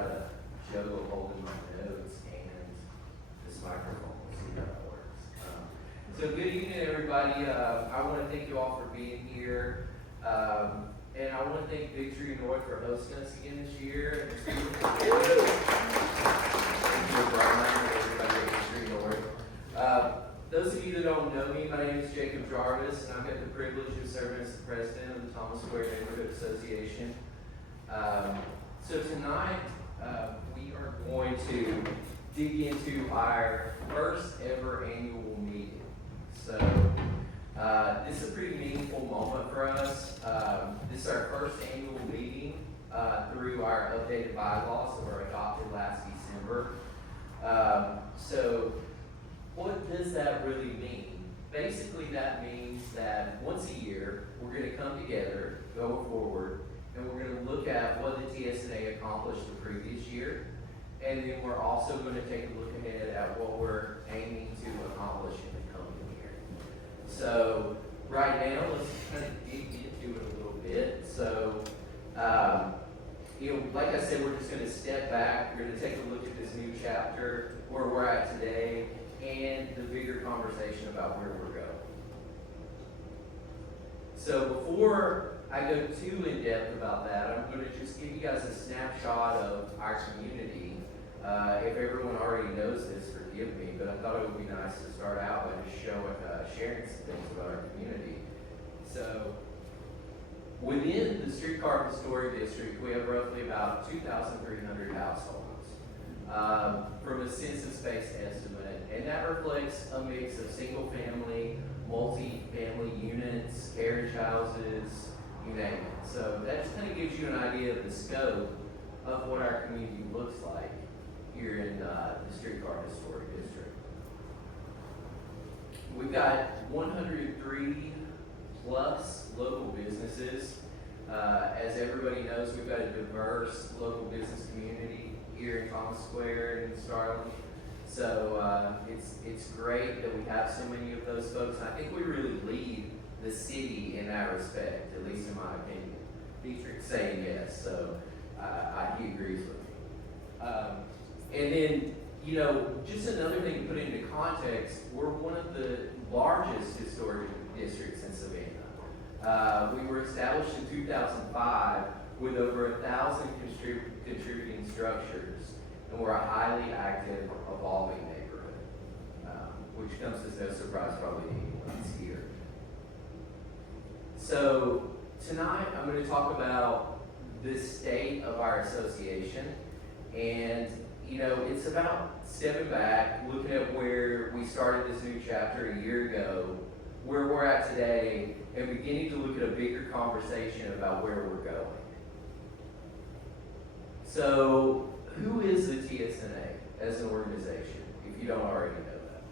try to juggle holding my notes and this microphone. We'll see how that works. So good evening, everybody. I want to thank you all for being here. And I want to thank Victory North for hosting us again this year. Thank you, Brian, and everybody at Victory North. Those of you that don't know me, my name is Jacob Jarvis, and I've got the privilege of serving as the president of the Thomas Square Neighborhood Association. So tonight, we are going to dig into our first ever annual meeting. So this is a pretty meaningful moment for us. This is our first annual meeting through our updated bylaws that were adopted last December. So what does that really mean? Basically, that means that once a year, we're going to come together, go forward, and we're going to look at what the TSNA accomplished the previous year, and then we're also going to take a look ahead at what we're aiming to accomplish in the coming year. So right now, let's kind of dig into it a little bit. So, like I said, we're just going to step back. We're going to take a look at this new chapter, where we're at today, and the bigger conversation about where we're going. So before I go too in depth about that, I'm going to just give you guys a snapshot of our community. If everyone already knows this, forgive me, but I thought it would be nice to start out by just sharing some things about our community. So within the Streetcar Historic District, we have roughly about 2,300 households. From a census-based estimate, and that reflects a mix of single-family, multi-family units, carriage houses, you name it. So that just kind of gives you an idea of the scope of what our community looks like here in the Streetcar Historic District. We've got 103 plus local businesses. As everybody knows, we've got a diverse local business community here in Thomas Square and in Starling. So it's great that we have so many of those folks. And I think we really lead the city in that respect, at least in my opinion. Dietrich's saying yes, so he agrees with me. And then, just another thing to put into context, we're one of the largest historic districts in Savannah. We were established in 2005 with over 1,000 contributing structures, and we're a highly active, evolving neighborhood, which comes as no surprise probably to anyone here. So tonight I'm going to talk about the state of our association, and it's about stepping back, looking at where we started this new chapter a year ago, where we're at today, and beginning to look at a bigger conversation about where we're going. So, who is the TSNA as an organization, if you don't already know that?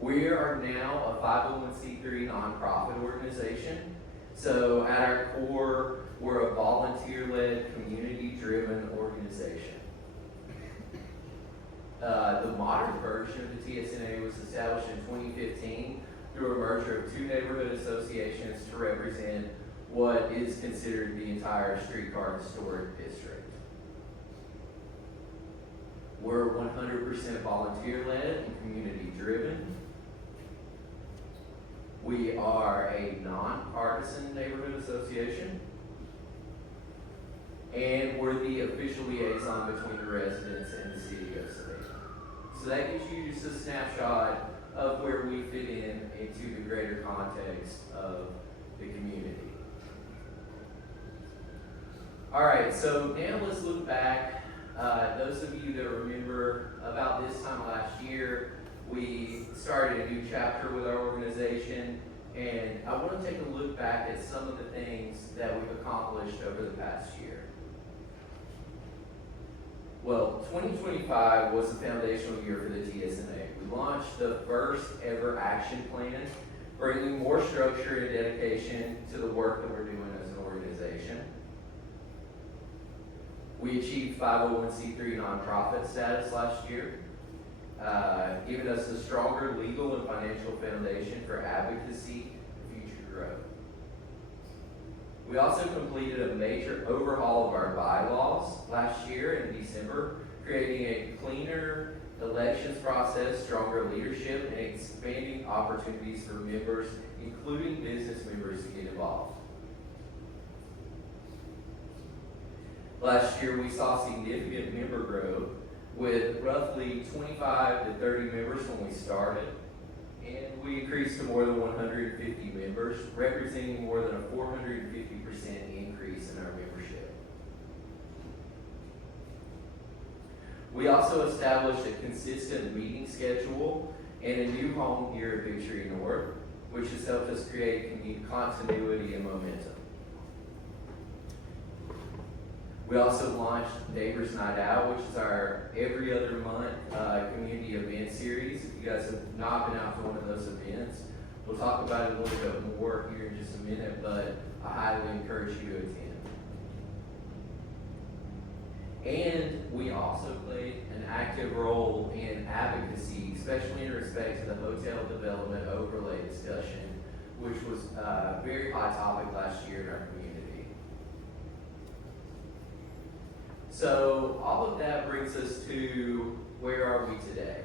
We are now a 501c3 nonprofit organization. So, at our core, we're a volunteer-led, community-driven organization. The modern version of the TSNA was established in 2015 through a merger of two neighborhood associations to represent what is considered the entire Streetcar Historic District. We're 100% volunteer-led and community-driven. We are a nonpartisan neighborhood association. And we're the official liaison between the residents and the city of Savannah. So that gives you just a snapshot of where we fit into the greater context of the community. All right, so now let's look back. Those of you that remember, about this time last year, we started a new chapter with our organization, and I want to take a look back at some of the things that we've accomplished over the past year. Well, 2025 was a foundational year for the TSNA. We launched the first ever action plan, bringing more structure and dedication to the work that we're doing as an organization. We achieved 501c3 nonprofit status last year, giving us a stronger legal and financial foundation for advocacy and future growth. We also completed a major overhaul of our bylaws last December, creating a cleaner elections process, stronger leadership, and expanding opportunities for members, including business members, to get involved. Last year, we saw significant member growth with roughly 25 to 30 members when we started, and we increased to more than 150 members, representing more than a 450% increase in our membership. We also established a consistent meeting schedule and a new home here at Victory North, which has helped us create continuity and momentum. We also launched Neighbors Night Out, which is our every other month community event series. If you guys have not been out to one of those events, we'll talk about it a little bit more here in just a minute, but I highly encourage you to attend. And we also played an active role in advocacy, especially in respect to the hotel development overlay discussion, which was a very hot topic last year in our community. So all of that brings us to where are we today?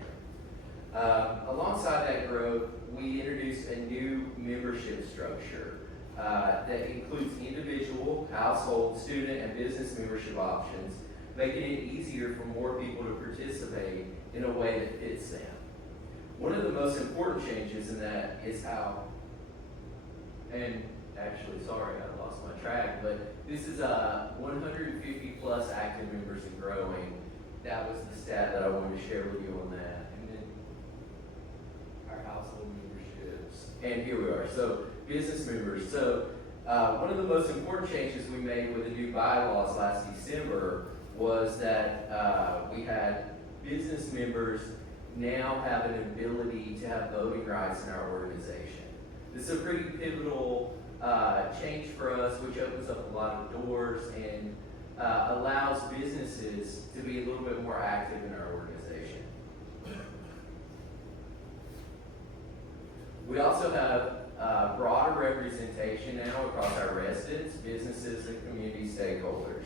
Alongside that growth, we introduced a new membership structure that includes individual, household, student, and business membership options, making it easier for more people to participate in a way that fits them. One of the most important changes in that is how, and actually, sorry, I lost my track, but this is 150 plus active members and growing. That was the stat that I wanted to share with you on that. And then our household memberships. And here we are. So business members. So one of the most important changes we made with the new bylaws last December was that we had business members now have an ability to have voting rights in our organization. This is a pretty pivotal change for us, which opens up a lot of doors and allows businesses to be a little bit more active in our organization. We also have broader representation now across our residents, businesses, and community stakeholders.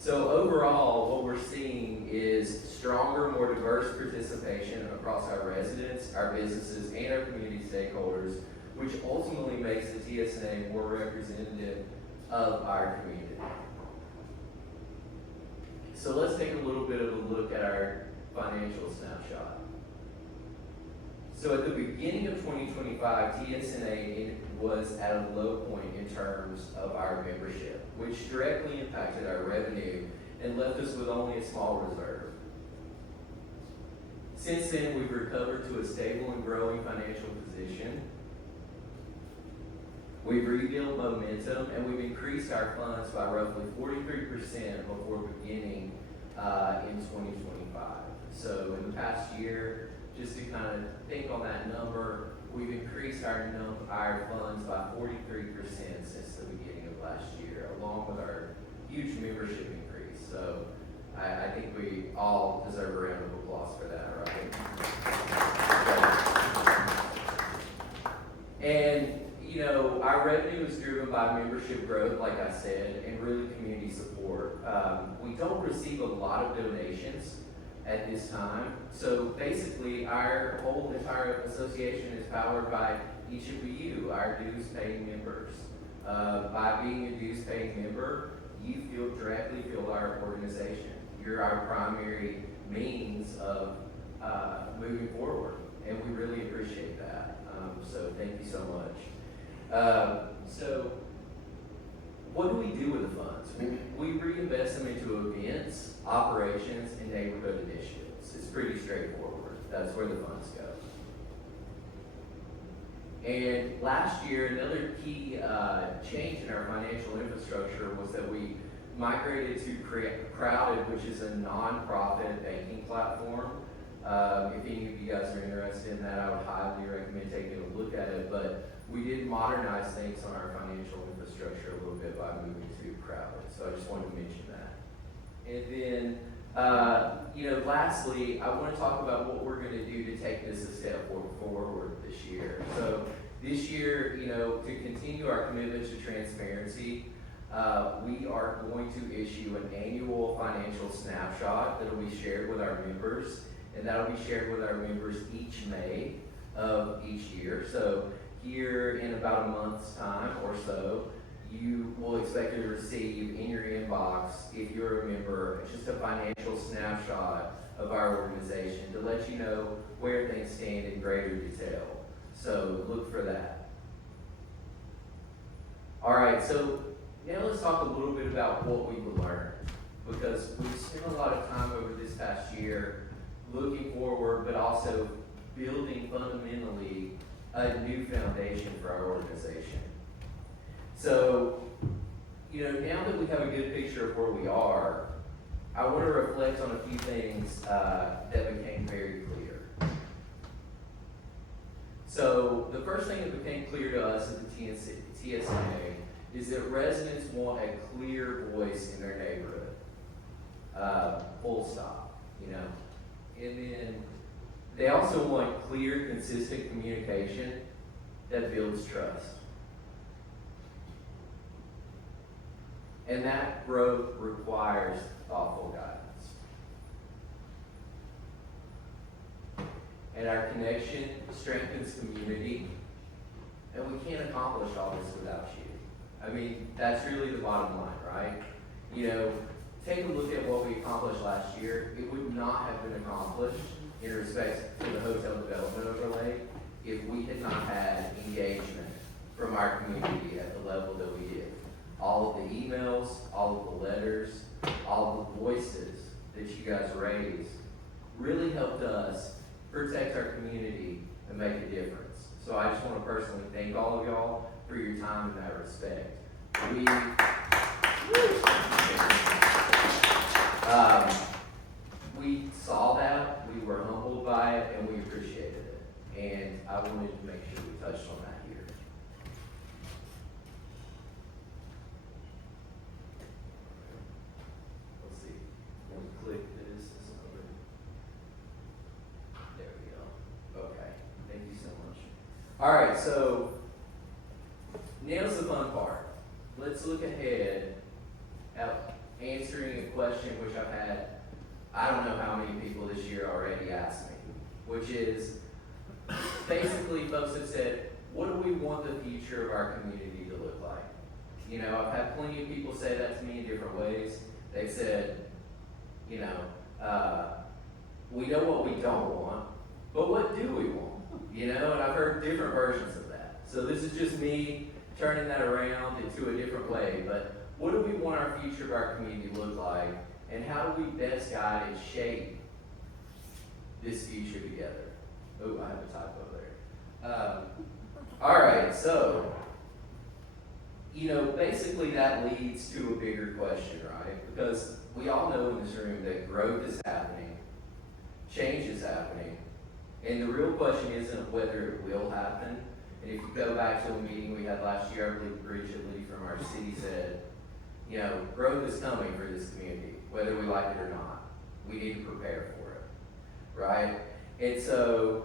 So overall, what we're seeing is stronger, more diverse participation across our residents, our businesses, and our community stakeholders, which ultimately makes the TSNA more representative of our community. So let's take a little bit of a look at our financial snapshot. So at the beginning of 2025, TSNA was at a low point in terms of our membership, which directly impacted our revenue and left us with only a small reserve. Since then, we've recovered to a stable and growing financial position. We've rebuilt momentum, and we've increased our funds by roughly 43% before beginning in 2025. So in the past year, just to kind of think on that number, we've increased our funds by 43% since the beginning of last year, along with our huge membership increase. So I think we all deserve a round of applause for that, right? And you know, our revenue is driven by membership growth, like I said, and really community support. We don't receive a lot of donations at this time. So basically, our whole entire association is powered by each of you, our dues-paying members. By being a dues-paying member, you directly fuel our organization. You're our primary means of moving forward, and we really appreciate that. So thank you so much. So what do we do with the funds? We reinvest them into events, operations, and neighborhood initiatives. It's pretty straightforward. That's where the funds go. And last year, another key change in our financial infrastructure was that we migrated to Crowded, which is a nonprofit banking platform. If any of you guys are interested in that, I would highly recommend taking a look at it. But we did modernize things on our financial infrastructure a little bit by moving to Crowded. So I just wanted to mention that. And then, lastly, I want to talk about what we're going to do to take this a step forward this year. So this year, to continue our commitment to transparency, we are going to issue an annual financial snapshot that will be shared with our members, and that will be shared with our members each May of each year. So here in about a month's time or so, you will expect to receive in your inbox, if you're a member, just a financial snapshot of our organization to let you know where things stand in greater detail. So look for that. All right, so now let's talk a little bit about what we've learned, because we've spent a lot of time over this past year looking forward, but also building fundamentally a new foundation for our organization. So, now that we have a good picture of where we are, I want to reflect on a few things that became very clear. So, the first thing that became clear to us at the TSNA is that residents want a clear voice in their neighborhood. Full stop, And then they also want clear, consistent communication that builds trust. And that growth requires thoughtful guidance. And our connection strengthens community, and we can't accomplish all this without you. I mean, that's really the bottom line, right? Take a look at what we accomplished last year. It would not have been accomplished in respect to the hotel development overlay if we had not had engagement from our community at the level that we did. All of the emails, all of the letters, all of the voices that you guys raised really helped us protect our community and make a difference. So I just want to personally thank all of y'all for your time in that respect. We saw that, we were humbled by it, and we appreciated it. And I wanted to make sure we touched on that here. Let's see. Let me click this. There we go. Okay. Thank you so much. All right, so now's the fun part. Let's look ahead at answering a question which I've had, I don't know how many people this year already asked me, which is, basically folks have said, what do we want the future of our community to look like? I've had plenty of people say that to me in different ways. They've said, we know what we don't want, but what do we want? And I've heard different versions of that. So this is just me turning that around into a different way. But what do we want our future of our community to look like? And how do we best guide and shape this future together? Oh, I have a typo there. All right, so, basically that leads to a bigger question, right? Because we all know in this room that growth is happening, change is happening, and the real question isn't whether it will happen. And if you go back to a meeting we had last year, I believe Bridget Lee from our city said, growth is coming for this community, whether we like it or not. We need to prepare for it, right? And so,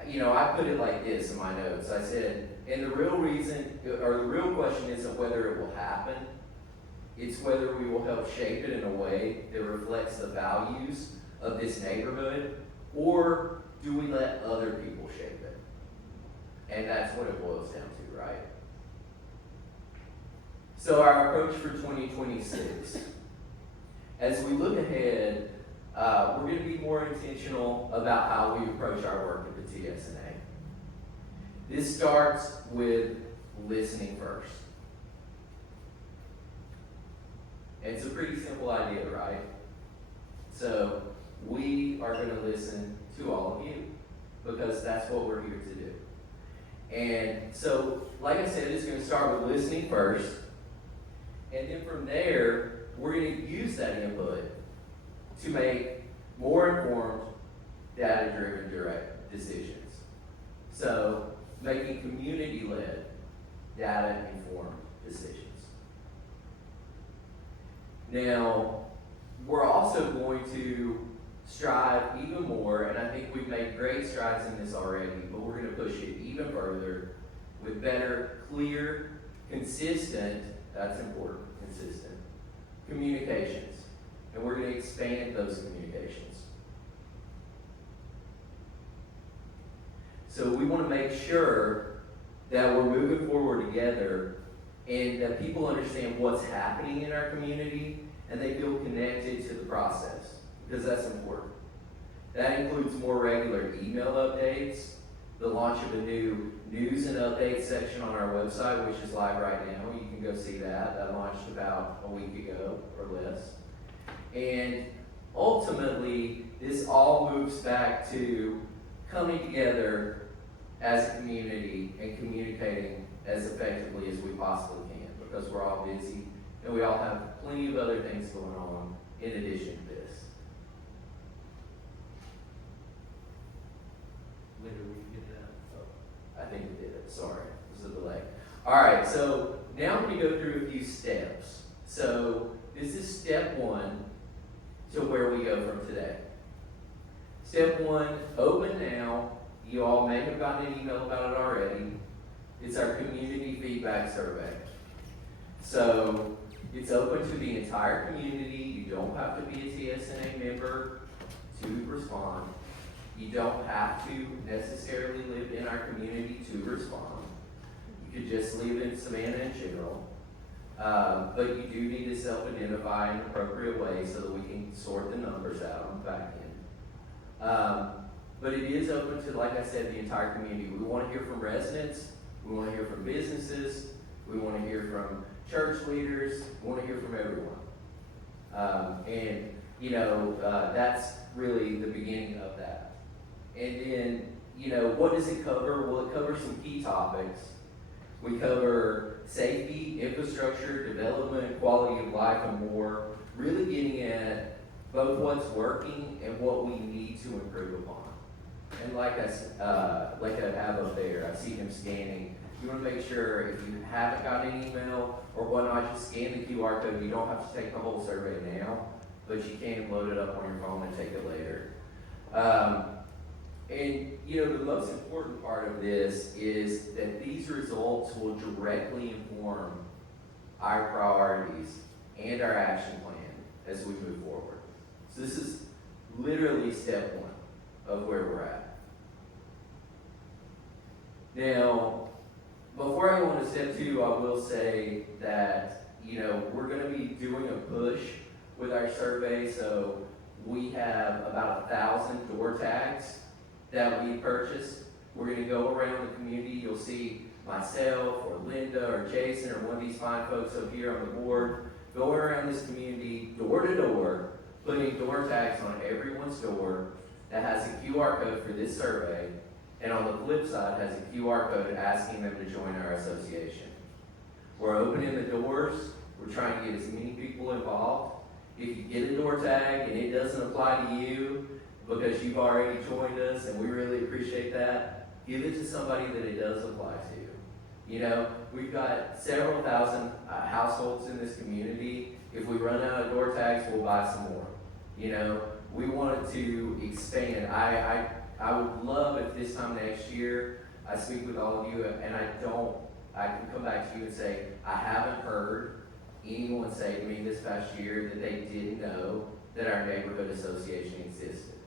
I put it like this in my notes. I said, and the real reason, or the real question isn't whether it will happen, it's whether we will help shape it in a way that reflects the values of this neighborhood, or do we let other people shape it? And that's what it boils down to, right? So our approach for 2026. As we look ahead, we're going to be more intentional about how we approach our work at the TSNA. This starts with listening first. And it's a pretty simple idea, right? So we are going to listen to all of you because that's what we're here to do. And so, like I said, it's going to start with listening first. And then from there, we're going to use that input to make more informed, data-driven direct decisions. So, making community-led, data-informed decisions. Now, we're also going to strive even more, and I think we've made great strides in this already, but we're going to push it even further with better, clear, consistent, that's important, consistent. Communications. And we're going to expand those communications. So we want to make sure that we're moving forward together and that people understand what's happening in our community and they feel connected to the process, because that's important. That includes more regular email updates, the launch of a new news and updates section on our website, which is live right now. You can go see that. That launched about a week ago or less. And ultimately, this all moves back to coming together as a community and communicating as effectively as we possibly can, because we're all busy and we all have plenty of other things going on in addition to this. When did we get that? Oh, I think we did it. Sorry, it was a delay. All right, so now we go through a few steps. So this is step one to where we go from today. Step one, open now. You all may have gotten an email about it already. It's our community feedback survey. So it's open to the entire community. You don't have to be a TSNA member to respond. You don't have to necessarily live in our community to respond. You could just live in Savannah in general. But you do need to self-identify in an appropriate way so that we can sort the numbers out on the back end. But it is open to, like I said, the entire community. We want to hear from residents. We want to hear from businesses. We want to hear from church leaders. We want to hear from everyone. That's really the beginning of that. And then, what does it cover? Well, it covers some key topics. We cover safety, infrastructure, development, quality of life, and more. Really getting at both what's working and what we need to improve upon. And like I have up there, I see him scanning. You want to make sure if you haven't got an email or whatnot, just scan the QR code. You don't have to take the whole survey now, but you can load it up on your phone and take it later. The most important part of this is that these results will directly inform our priorities and our action plan as we move forward. So this is literally step one of where we're at. Now, before I go on to step two, I will say that, we're going to be doing a push with our survey. So we have about 1,000 door tags that we purchased. We're going to go around the community. You'll see myself or Linda or Jason or one of these fine folks up here on the board going around this community door to door, putting door tags on everyone's door that has a QR code for this survey, and on the flip side has a QR code asking them to join our association. We're opening the doors. We're trying to get as many people involved. If you get a door tag and it doesn't apply to you because you've already joined us, and we really appreciate that, give it to somebody that it does apply to. We've got several thousand households in this community. If we run out of door tags, we'll buy some more. We wanted to expand. I would love if this time next year I speak with all of you and I can come back to you and say, I haven't heard anyone say to me this past year that they didn't know that our neighborhood association existed.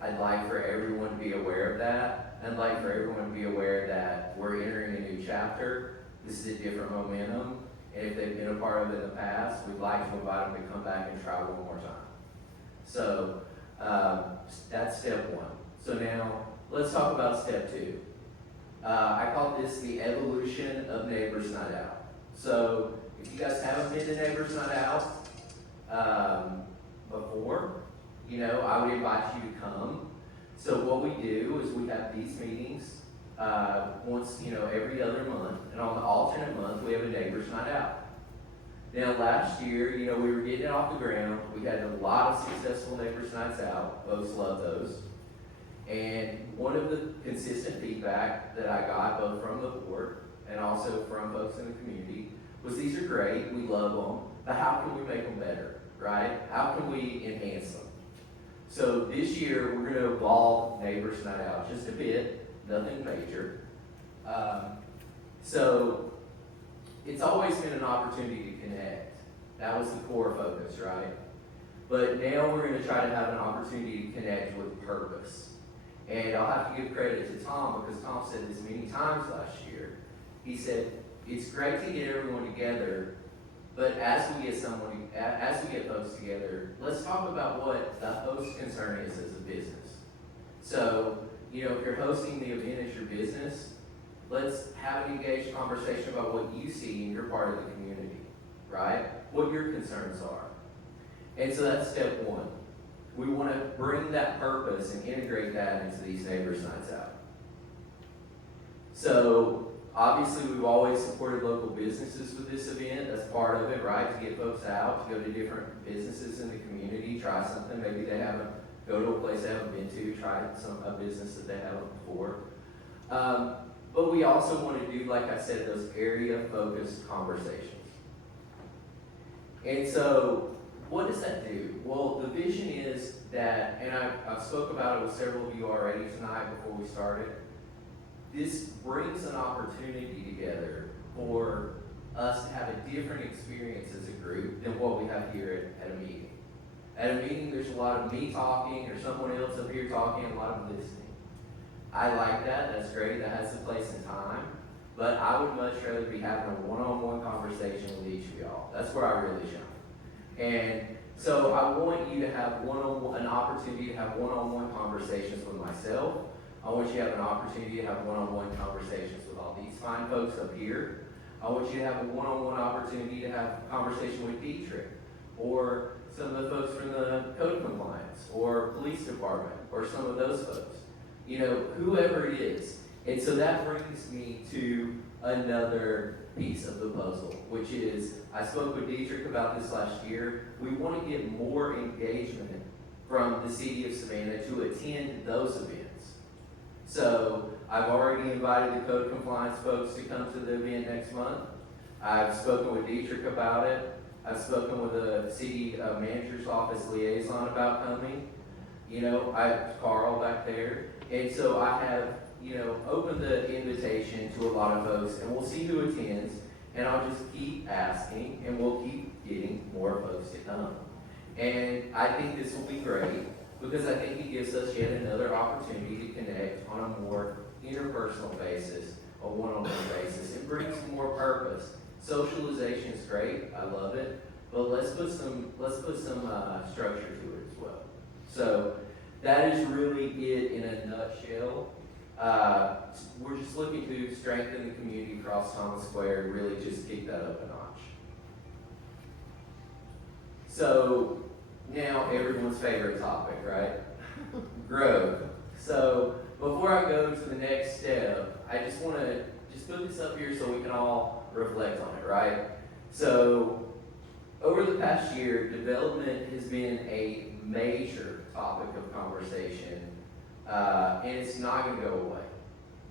I'd like for everyone to be aware of that. I'd like for everyone to be aware that we're entering a new chapter. This is a different momentum. And if they've been a part of it in the past, we'd like to invite them to come back and try one more time. So that's step one. So now let's talk about step two. I call this the evolution of Neighbors Night Out. So if you guys haven't been to Neighbors Night Out before, I would invite you to come. So what we do is we have these meetings once, every other month, and on the alternate month we have a Neighbors Night Out. Now last year, we were getting it off the ground. We had a lot of successful Neighbors Nights Out. Folks love those. And one of the consistent feedback that I got both from the board and also from folks in the community was these are great, we love them, but how can we make them better, right? How can we enhance them? So this year, we're going to evolve Neighbors Night Out just a bit, nothing major. So it's always been an opportunity to connect. That was the core focus, right? But now we're going to try to have an opportunity to connect with purpose. And I'll have to give credit to Tom, because Tom said this many times last year. He said, it's great to get everyone together, but as we get folks together, let's talk about what the host concern is as a business. So, you know, if you're hosting the event as your business, let's have an engaged conversation about what you see in your part of the community, right? What your concerns are. And so that's step one. We want to bring that purpose and integrate that into these Neighbors Nights Out. So, obviously, we've always supported local businesses with this event. That's part of it, right? To get folks out, to go to different businesses in the community, try something. Maybe they haven't, go to a place they haven't been to, try a business that they haven't before. But we also want to do, like I said, those area-focused conversations. And so, what does that do? Well, the vision is that, and I've spoke about it with several of you already tonight before we started, this brings an opportunity together for us to have a different experience as a group than what we have here at a meeting. At a meeting, there's a lot of me talking or someone else up here talking, a lot of listening. I like that, that's great, that has a place and time, but I would much rather be having a one-on-one conversation with each of y'all. That's where I really shine. And so I want you to have an opportunity to have one-on-one conversations with myself. I want you to have an opportunity to have one-on-one conversations with all these fine folks up here. I want you to have a one-on-one opportunity to have a conversation with Dietrich, or some of the folks from the code compliance, or police department, or some of those folks. You know, whoever it is. And so that brings me to another piece of the puzzle, which is, I spoke with Dietrich about this last year. We want to get more engagement from the city of Savannah to attend those events. So I've already invited the code compliance folks to come to the event next month. I've spoken with Dietrich about it. I've spoken with the city manager's office liaison about coming. You know, Carl back there. And so I have, you know, opened the invitation to a lot of folks, and we'll see who attends. And I'll just keep asking, and we'll keep getting more folks to come. And I think this will be great, because I think it gives us yet another opportunity to connect on a more interpersonal basis, a one-on-one basis. It brings more purpose. Socialization is great, I love it, but let's put some structure to it as well. So that is really it in a nutshell. We're just looking to strengthen the community across Thomas Square and really just kick that up a notch. So now everyone's favorite topic, right? Growth. So before I go to the next step, I just want to just put this up here so we can all reflect on it, right? So over the past year, development has been a major topic of conversation, and it's not going to go away.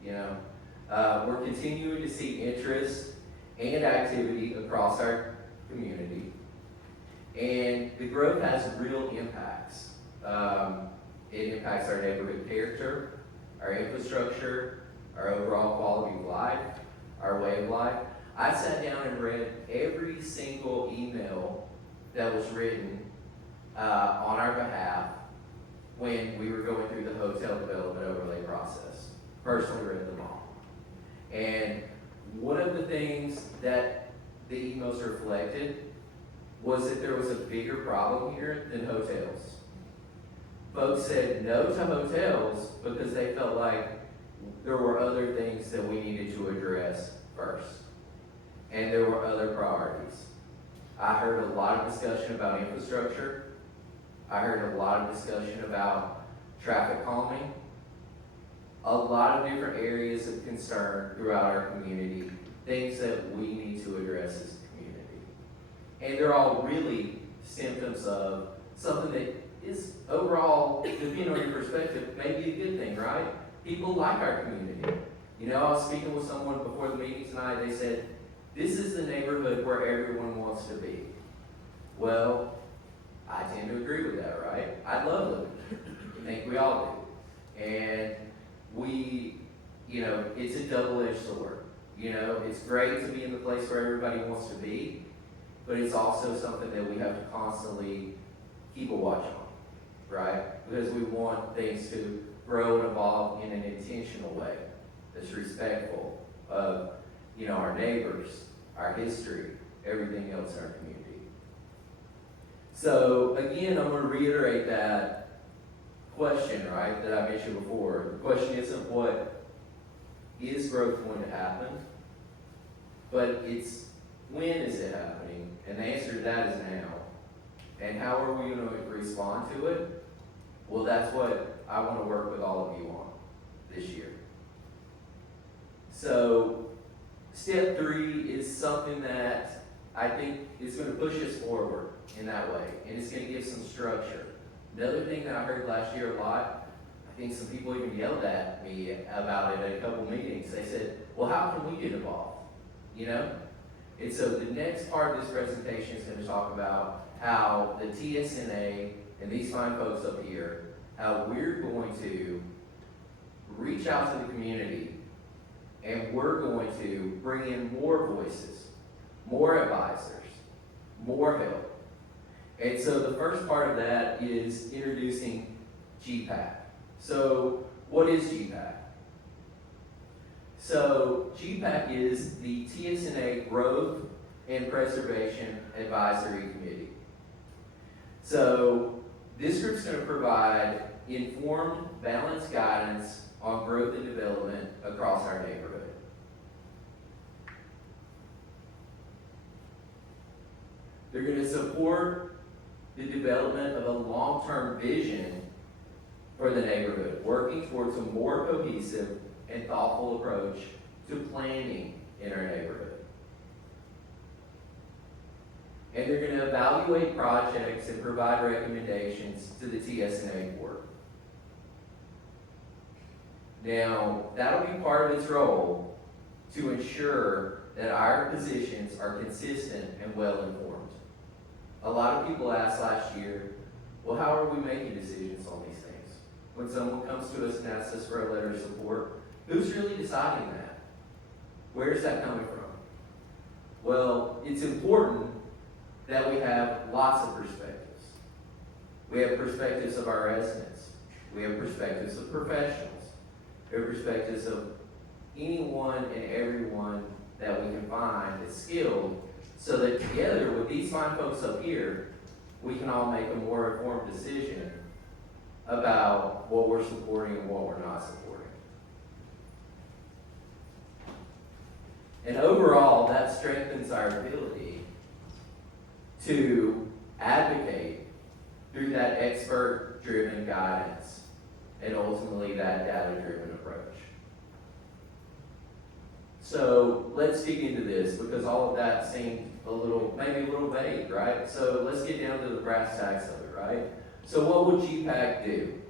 You know, we're continuing to see interest and activity across our community, and the growth has real impacts. It impacts our neighborhood character, our infrastructure, our overall quality of life, our way of life. I sat down and read every single email that was written on our behalf when we were going through the hotel development overlay process. Personally read them all. And one of the things that the emails reflected was that there was a bigger problem here than hotels. Folks said no to hotels because they felt like there were other things that we needed to address first. And there were other priorities. I heard a lot of discussion about infrastructure. I heard a lot of discussion about traffic calming. A lot of different areas of concern throughout our community, things that we need to address as a community. And they're all really symptoms of something that is overall, depending on your perspective, maybe a good thing, right? People like our community. You know, I was speaking with someone before the meeting tonight, they said, this is the neighborhood where everyone wants to be. Well, I tend to agree with that, right? I love living there. I think we all do. And we, you know, it's a double-edged sword. You know, it's great to be in the place where everybody wants to be. but it's also something that we have to constantly keep a watch on, right? Because we want things to grow and evolve in an intentional way that's respectful of, our neighbors, our history, everything else in our community. So again, I'm going to reiterate that question, right, that I mentioned before. The question isn't what is growth going to happen, but it's when is it happening? And the answer to that is now. And how are we going to respond to it? Well, that's what I want to work with all of you on this year. So, step 3 is something that I think is going to push us forward in that way, and it's going to give some structure. Another thing that I heard last year a lot, I think some people even yelled at me about it at a couple meetings. They said, well, how can we get involved? And so the next part of this presentation is going to talk about how the TSNA and these fine folks up here, how we're going to reach out to the community, and we're going to bring in more voices, more advisors, more help. And so the first part of that is introducing GPAC. So what is GPAC? So GPAC is the TSNA Growth and Preservation Advisory Committee. So this group's going to provide informed, balanced guidance on growth and development across our neighborhood. They're going to support the development of a long-term vision for the neighborhood, working towards a more cohesive and thoughtful approach to planning in our neighborhood. And they're going to evaluate projects and provide recommendations to the TSNA board. Now, that'll be part of its role to ensure that our positions are consistent and well-informed. A lot of people asked last year, well, how are we making decisions on these things? When someone comes to us and asks us for a letter of support, who's really deciding that? Where's that coming from? Well, it's important that we have lots of perspectives. We have perspectives of our residents. We have perspectives of professionals. We have perspectives of anyone and everyone that we can find that's skilled, so that together with these fine folks up here, we can all make a more informed decision about what we're supporting and what we're not supporting. And overall, that strengthens our ability to advocate through that expert-driven guidance and ultimately that data-driven approach. So let's dig into this, because all of that seemed maybe a little vague, right? So let's get down to the brass tacks of it, right? So what would GPAC do?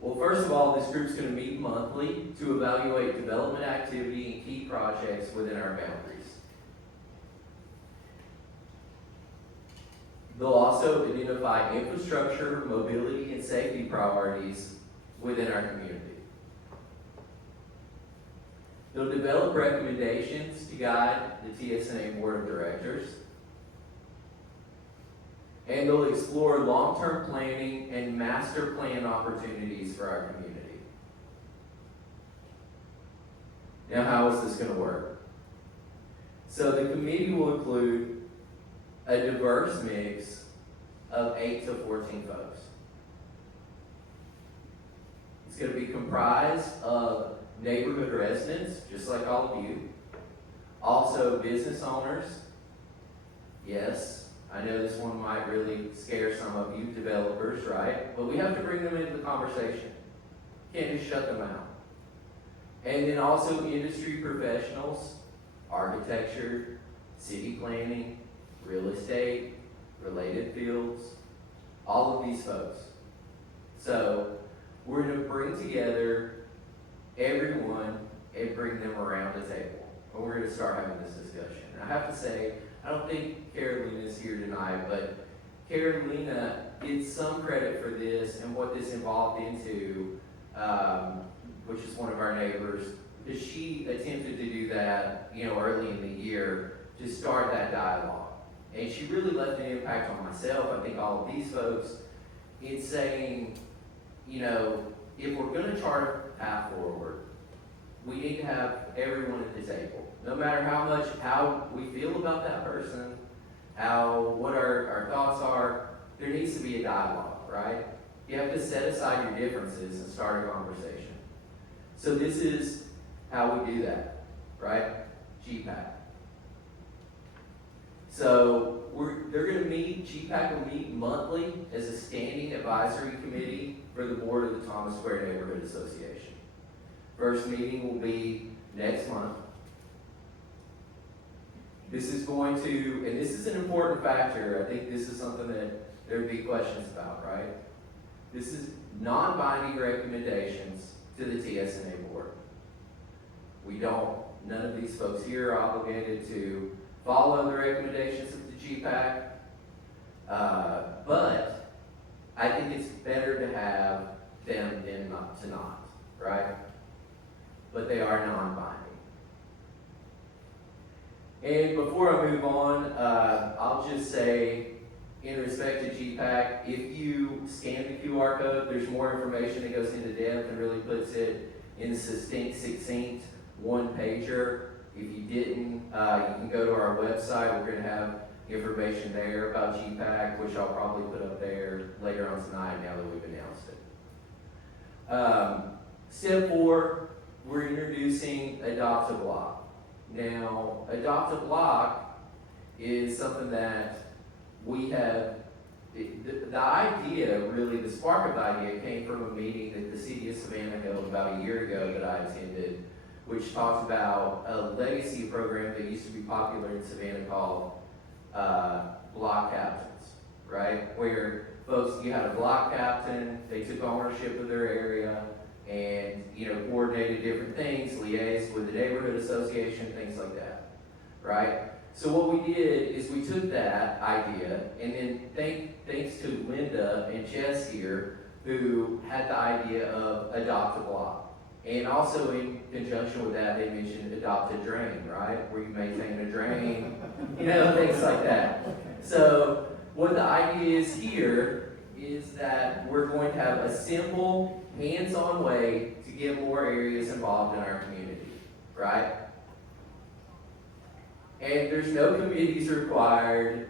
Well, first of all, this group's going to meet monthly to evaluate development activity and key projects within our boundaries. They'll also identify infrastructure, mobility, and safety priorities within our community. They'll develop recommendations to guide the TSNA Board of Directors. And they'll explore long-term planning and master plan opportunities for our community. Now, how is this going to work? So the committee will include a diverse mix of 8 to 14 folks. It's going to be comprised of neighborhood residents, just like all of you. Also business owners. Yes, I know this one might really scare some of you developers, right? But we have to bring them into the conversation. Can't just shut them out. And then also industry professionals, architecture, city planning, real estate, related fields, all of these folks. So we're going to bring together everyone and bring them around the table. And we're going to start having this discussion. I have to say, I don't think Carolina is here tonight, but Carolina gets some credit for this and what this evolved into, which is one of our neighbors, because she attempted to do that, early in the year. to start that dialogue. And she really left an impact on myself, I think all of these folks, in saying, you know, if we're going to chart a path forward, we need to have everyone at the table. No matter how we feel about that person, what our thoughts are, there needs to be a dialogue, right? You have to set aside your differences and start a conversation. So this is how we do that, right? GPAC. So they're going to meet, GPAC will meet monthly as a standing advisory committee for the board of the Thomas Square Neighborhood Association. First meeting will be next month. This is going to, and this is an important factor, I think this is something that there would be questions about, right? This is non-binding recommendations to the TSNA board. None of these folks here are obligated to follow the recommendations of the GPAC, but I think it's better to have them than not to not, right? But they are non-binding. And before I move on, I'll just say, in respect to GPAC, if you scan the QR code, there's more information that goes into depth and really puts it in succinct one-pager. If you didn't, you can go to our website. We're going to have information there about GPAC, which I'll probably put up there later on tonight now that we've announced it. Step 4, we're introducing Adopt a Block. Now, Adopt a Block is something that we have, the idea, really, the spark of the idea came from a meeting that the city of Savannah held about a year ago that I attended, which talks about a legacy program that used to be popular in Savannah called block captains, right? Where folks, you had a block captain, they took ownership of their area and, coordinated different things, liaised with the neighborhood association, things like that, right? So what we did is we took that idea, and then thanks to Linda and Jess here, who had the idea of Adopt a Block. And also in conjunction with that, they mentioned Adopt a Drain, right? Where you maintain a drain, things like that. So what the idea is here is that we're going to have a simple, hands-on way to get more areas involved in our community, right? And there's no committees required,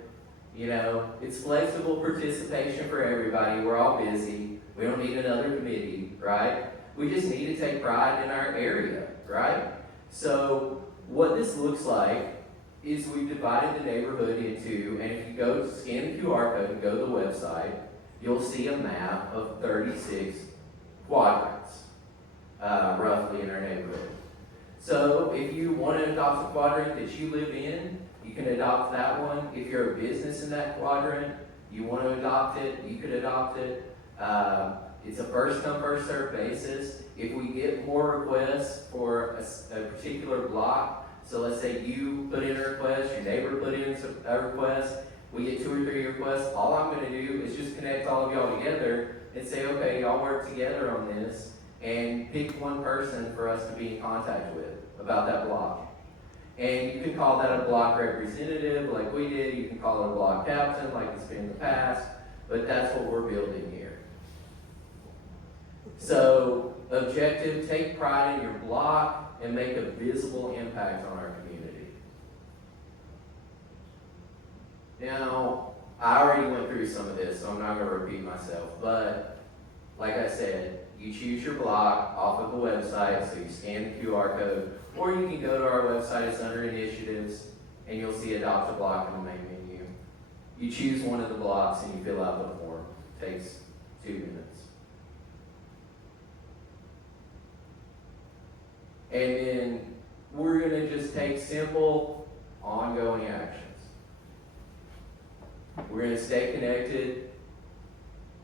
it's flexible participation for everybody. We're all busy. We don't need another committee, right? We just need to take pride in our area, right? So what this looks like is we've divided the neighborhood into, and if you go to scan the QR code and go to the website, you'll see a map of 36 quadrants, roughly, in our neighborhood. So if you want to adopt a quadrant that you live in, you can adopt that one. If you're a business in that quadrant, you want to adopt it, you could adopt it. It's a first come, first served basis. If we get more requests for a particular block, so let's say you put in a request, your neighbor put in a request, we get 2 or 3 requests, all I'm going to do is just connect all of y'all together and say, okay, y'all work together on this, and pick one person for us to be in contact with about that block. And you can call that a block representative like we did, you can call it a block captain like it's been in the past, but that's what we're building here. So, objective, take pride in your block and make a visible impact on our community. Now, I already went through some of this, so I'm not going to repeat myself, but like I said, you choose your block off of the website, so you scan the QR code, or you can go to our website, it's under initiatives, and you'll see Adopt a Block in the main menu. You choose one of the blocks and you fill out the form. It takes 2 minutes. And then we're going to just take simple, ongoing actions. We're going to stay connected,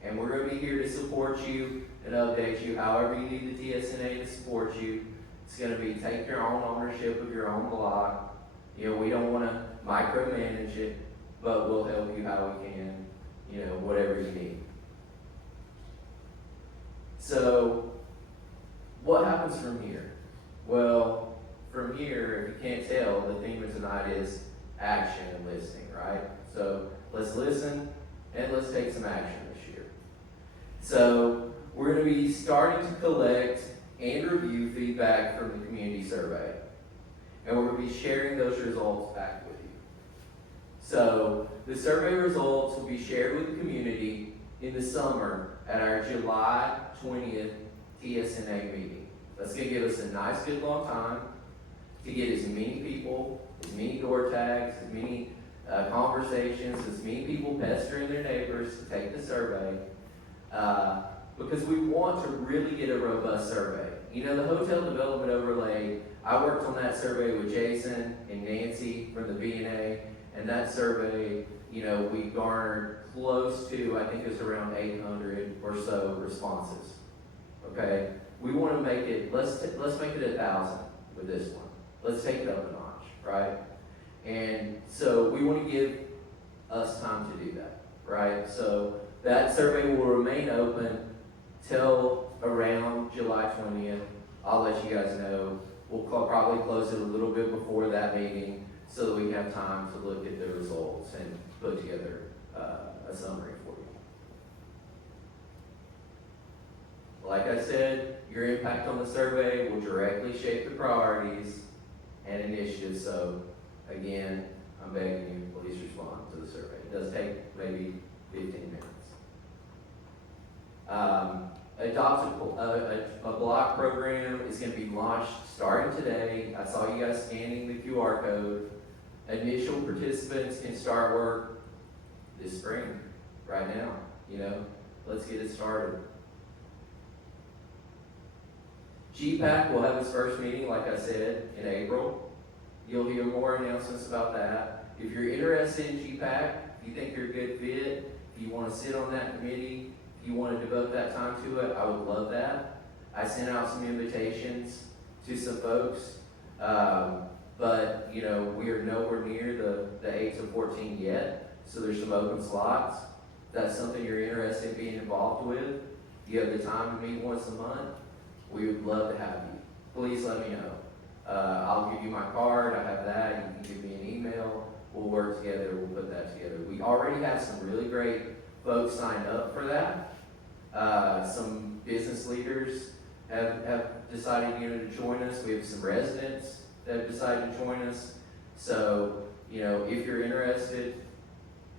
and we're going to be here to support you and update you however you need the TSNA to support you. It's going to be take your own ownership of your own block. We don't want to micromanage it, but we'll help you how we can, whatever you need. So, what happens from here? Well, from here, if you can't tell, the theme of tonight is action and listening, right? So let's listen and let's take some action this year. So we're going to be starting to collect and review feedback from the community survey. And we're going to be sharing those results back with you. So the survey results will be shared with the community in the summer at our July 20th TSNA meeting. That's going to give us a nice, good long time to get as many people, as many door tags, as many conversations, as many people pestering their neighbors to take the survey, because we want to really get a robust survey. You know, the hotel development overlay, I worked on that survey with Jason and Nancy from the VNA, and that survey, you know, we garnered close to, I think it's around 800 or so responses. Okay, we want to make it, let's make it 1,000 with this one. Let's take it up a notch, right? And so we want to give us time to do that, right? So that survey will remain open till around July 20th. I'll let you guys know. We'll probably close it a little bit before that meeting so that we have time to look at the results and put together a summary for you. Like I said, your impact on the survey will directly shape the priorities and initiatives. So again, I'm begging you, please respond to the survey. It does take maybe 15 minutes. Adopt a block program is going to be launched starting today. I saw you guys scanning the QR code. Initial participants can start work this spring, right now. You know, let's get it started. GPAC will have its first meeting, like I said, in April. You'll hear more announcements about that. If you're interested in GPAC, if you think you're a good fit, if you want to sit on that committee, if you want to devote that time to it, I would love that. I sent out some invitations to some folks, but you know, we are nowhere near the 8 to 14 yet, so there's some open slots. If that's something you're interested in being involved with, you have the time to meet once a month, we would love to have you. Please let me know. I'll give you my card, I have that, you can give me an email, we'll work together, we'll put that together. We already have some really great folks signed up for that. Some business leaders have decided, you know, to join us. We have some residents that have decided to join us. So, you know, if you're interested,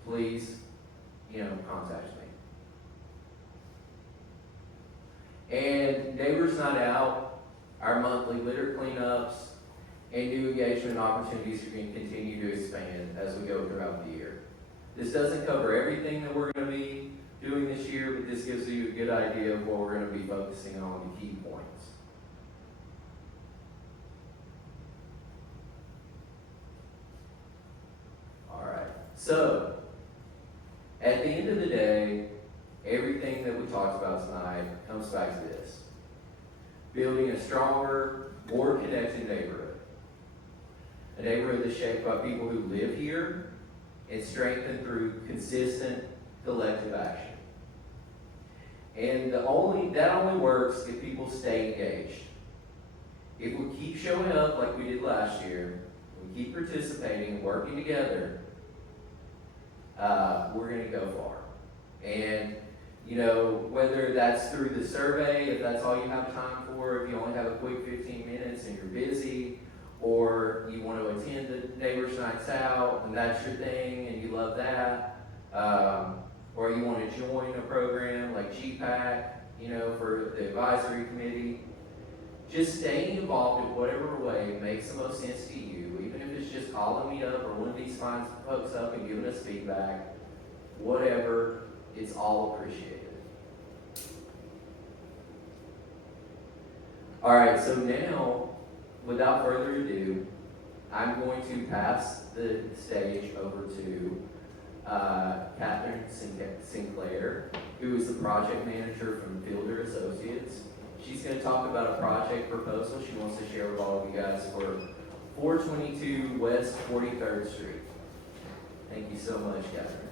please, you know, contact me. And Neighbors Night Out, our monthly litter cleanups, and new engagement opportunities are going to continue to expand as we go throughout the year. This doesn't cover everything that we're going to be doing this year, but this gives you a good idea of what we're going to be focusing on, the key points. All right, so at the end of the day, everything that we talked about tonight comes back to this: building a stronger, more connected neighborhood. A neighborhood that's shaped by people who live here and strengthened through consistent collective action. And that only works if people stay engaged. If we keep showing up like we did last year, we keep participating and working together, we're going to go far. And you know, whether that's through the survey, if that's all you have time for, if you only have a quick 15 minutes and you're busy, or you want to attend the Neighbors Nights Out and that's your thing and you love that, or you want to join a program like GPAC, you know, for the advisory committee, just staying involved in whatever way makes the most sense to you, even if it's just calling me up or one of these fine folks up and giving us feedback, whatever, it's all appreciated. All right, so now, without further ado, I'm going to pass the stage over to Catherine Sinclair, who is the project manager from Fielder Associates. She's going to talk about a project proposal she wants to share with all of you guys for 422 West 43rd Street. Thank you so much, Catherine.